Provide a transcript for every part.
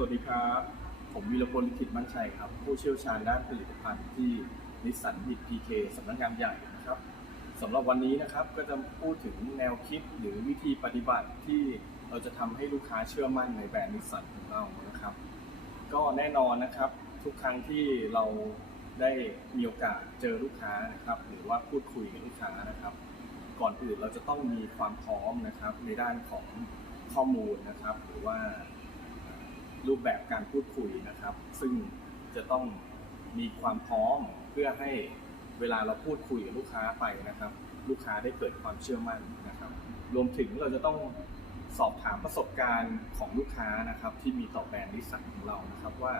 สวัสดีครับ ผมวีรพลลิขิตมั่นชัยครับ ผู้เชี่ยวชาญด้านผลิตภัณฑ์ที่นิสสันบิดพีเคสำนักงานใหญ่นะครับสำหรับวันนี้นะครับก็จะพูดถึงแนวคิดหรือวิธีปฏิบัติที่เราจะทำให้ลูกค้าเชื่อมั่นในแบรนด์นิสสันของเรานะครับ ก็แน่นอนนะครับ ทุกครั้งที่เราได้มีโอกาสเจอลูกค้านะครับ หรือว่าพูดคุยกับลูกค้านะครับ ก่อนอื่นเราจะต้องมีความพร้อมนะครับในด้านของข้อมูลนะครับ หรือว่า รูปแบบการพูดคุยนะครับ ซึ่งจะต้องมีความพร้อมเพื่อให้เวลาเราพูดคุยกับลูกค้าไปนะครับ ลูกค้าได้เกิดความเชื่อมั่นนะครับ รวมถึงเราจะต้องสอบถามประสบการณ์ของลูกค้านะครับ ที่มีต่อแบรนด์นิสสันของเรานะครับว่า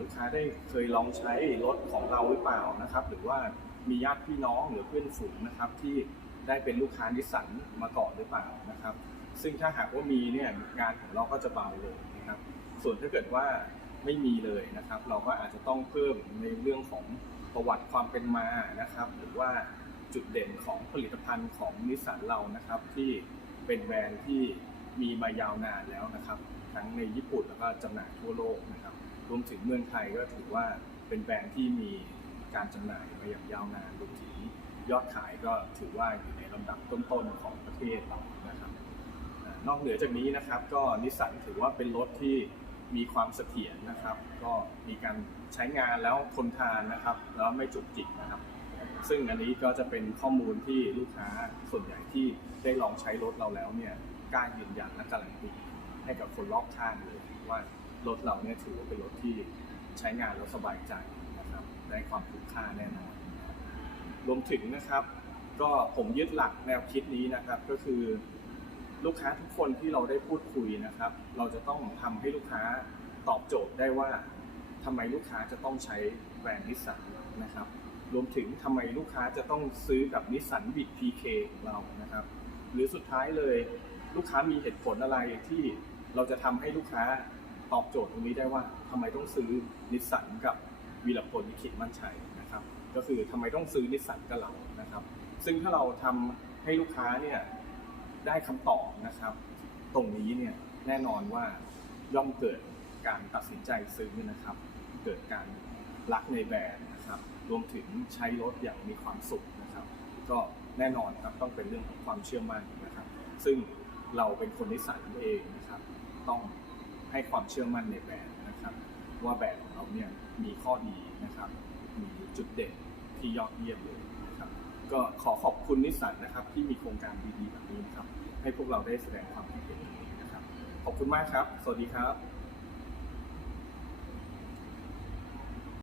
ลูกค้าได้เคยลองใช้รถของเราหรือเปล่านะครับ หรือว่ามีญาติพี่น้องหรือเพื่อนฝูงนะครับที่ได้เป็นลูกค้านิสสันมาก่อนหรือเปล่านะครับ ซึ่งถ้าหากว่ามีเนี่ยงานของเราก็จะเบาเลยนะครับ ส่วนถ้าเกิดว่าไม่มีเลยนะครับ เราก็อาจจะต้องเพิ่มในเรื่องของประวัติความเป็นมานะครับ หรือว่าจุดเด่นของผลิตภัณฑ์ของนิสสันเรานะครับ ที่เป็นแบรนด์ที่มีมายาวนานแล้วนะครับ ทั้งในญี่ปุ่นแล้วก็จำหน่ายทั่วโลกนะครับ รวมถึงเมืองไทยก็ถือว่าเป็นแบรนด์ที่มีการจำหน่ายมาอย่างยาวนานรวมถึงยอดขายก็ถือว่าอยู่ในลำดับต้นๆของประเทศเรานะครับนอกเหนือจากนี้นะครับ ก็นิสสันถือว่าเป็นรถที่ มีความเสถียรนะครับ ก็มีการใช้งานแล้วทนทานนะครับ แล้วไม่จุกจิกนะครับ ซึ่งอันนี้ก็จะเป็นข้อมูลที่ลูกค้าส่วนใหญ่ที่ได้ลองใช้รถเราแล้วเนี่ยกล้ายืนยันและการันตีให้กับคนรอบข้างเลยว่ารถเราเนี่ยถือว่าเป็นรถที่ใช้งานแล้วสบายใจนะครับ ได้ความคุ้มค่าแน่นอนรวมถึงนะครับ ก็ผมยึดหลักแนวคิดนี้นะครับก็คือ ลูกค้าทุกคนที่เราได้พูดคุยนะครับ เราจะต้องทำให้ลูกค้าตอบโจทย์ได้ว่าทำไมลูกค้าจะต้องใช้แบรนด์นิสสันนะครับ รวมถึงทำไมลูกค้าจะต้องซื้อกับนิสสันบิด PK ของเรานะครับ หรือสุดท้ายเลยลูกค้ามีเหตุผลอะไรที่เราจะทำให้ลูกค้าตอบโจทย์ตรงนี้ได้ว่าทำไมต้องซื้อนิสสันกับวีรพลลิขิตมั่นชัยนะครับ ก็คือทำไมต้องซื้อนิสสันกับเรานะครับ ซึ่งถ้าเราทำให้ลูกค้าเนี่ย ได้คำตอบนะครับ ตรงนี้เนี่ยแน่นอนว่าย่อมเกิดการตัดสินใจซื้อนะครับ เกิดการรักในแบรนด์นะครับ รวมถึงใช้รถอย่างมีความสุขนะครับ ก็แน่นอนครับต้องเป็นเรื่องของความเชื่อมั่นนะครับ ซึ่งเราเป็นคนนิสสันเองนะครับ ต้องให้ความเชื่อมั่นในแบรนด์นะครับ ว่าแบรนด์ของเราเนี่ยมีข้อดีนะครับ มีจุดเด่นที่ยอดเยี่ยมเลยนะครับ ก็ขอขอบ คุณนิสสันนะครับที่มีโครงการดีๆแบบนี้นะครับให้พวกเราได้แสดงความคิดเห็นนะครับขอบคุณมากครับ สวัสดีครับ